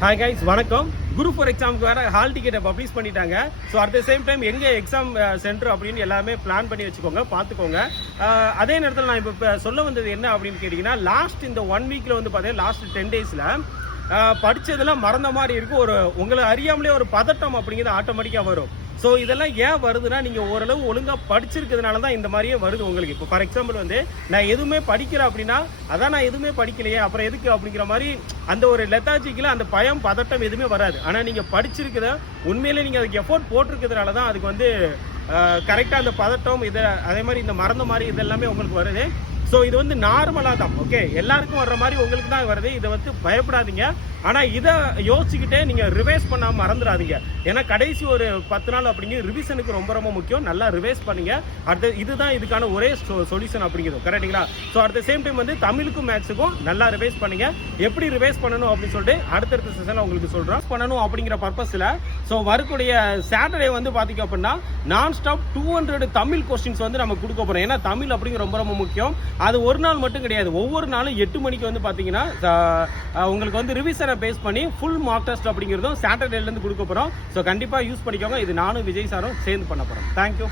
Hi guys, வணக்கம். Group 4 எக்ஸாமுக்கு வேறு ஹால் டிக்கெட்டை பப்ளிஷ் பண்ணிட்டாங்க. So at the same time எங்கே எக்ஸாம் சென்டர் அப்படின்னு எல்லாமே பிளான் பண்ணி வச்சுக்கோங்க, பார்த்துக்கோங்க. அதே நேரத்தில் நான் இப்போ சொல்ல வந்தது என்ன அப்படின்னு கேட்டிங்கன்னா, லாஸ்ட் இந்த 1 வீக்கில் வந்து பார்த்தீங்கன்னா லாஸ்ட் 10 டேஸில் படித்ததெல்லாம் மறந்த மாதிரி இருக்கும். உங்களை அறியாமலே ஒரு பதட்டம் அப்படிங்கிறது ஆட்டோமேட்டிக்காக வரும். ஸோ இதெல்லாம் ஏன் வருதுன்னா, நீங்கள் ஓரளவு ஒழுங்காக படிச்சிருக்கிறதுனால தான் இந்த மாதிரியே வருது உங்களுக்கு. இப்போ ஃபார் எக்ஸாம்பிள் வந்து நான் எதுவுமே படிக்கிறேன் அப்படின்னா, அதான் நான் எதுவுமே படிக்கலையே அப்புறம் எதுக்கு அப்படிங்கிற மாதிரி அந்த ஒரு லெத்தாஜிக்கில் அந்த பயம் பதட்டம் எதுவுமே வராது. ஆனால் நீங்கள் படிச்சிருக்கிறத உண்மையிலே நீங்கள் அதுக்கு எஃபோர்ட் போட்டிருக்கிறதுனால தான் அதுக்கு வந்து கரெக்டாக அந்த பதட்டம் அதே மாதிரி இந்த மறந்த மாதிரி இதெல்லாமே உங்களுக்கு வருது. ஸோ இது வந்து நார்மலாக தான், ஓகே, எல்லாருக்கும் வர்ற மாதிரி உங்களுக்கு தான் வருது. இதை வந்து பயப்படாதீங்க. ஆனால் இதை யோசிச்சுக்கிட்டே நீங்கள் ரிவைஸ் பண்ணாமல் மறந்துடாதீங்க. ஏன்னா கடைசி ஒரு 10 நாள் அப்படிங்கிறது ரிவிஷனுக்கு ரொம்ப ரொம்ப முக்கியம். நல்லா ரிவைஸ் பண்ணுங்க. இதுதான் இதுக்கான ஒரே சொல்யூஷன் அப்படிங்கிறது, கரெக்டுங்களா? So at the same time வந்து தமிழுக்கும் மேத்ஸுக்கும் நல்லா ரிவைஸ் பண்ணுங்க. எப்படி ரிவைஸ் பண்ணணும் அப்படின்னு சொல்லிட்டு அடுத்தடுத்த செஷனில் உங்களுக்கு சொல்கிறோம். பண்ணணும் அப்படிங்கிற பர்பஸில் ஸோ வரக்கூடிய சாட்டர்டே வந்து பார்த்தீங்க அப்படின்னா நான் ஸ்டாப் 200 தமிழ் கொஸ்டின்ஸ் வந்து நம்ம கொடுக்க போகிறோம். ஏன்னா தமிழ் அப்படிங்கிற ரொம்ப ரொம்ப முக்கியம். அது ஒரு நாள் மட்டும் கிடையாது, ஒவ்வொரு நாளும் 8 மணிக்கு வந்து பார்த்தீங்கன்னா உங்களுக்கு வந்து ரிவிஷனை பேஸ் பண்ணி ஃபுல் மார்க் டெஸ்ட் அப்படிங்கிறதும் சாட்டர்டேலேருந்து கொடுக்க போகிறோம். ஸோ கண்டிப்பாக யூஸ் பண்ணிக்கோங்க. இது நானும் விஜய் சாரும் சேர்ந்து பண்ண போகிறோம். தேங்க்யூ.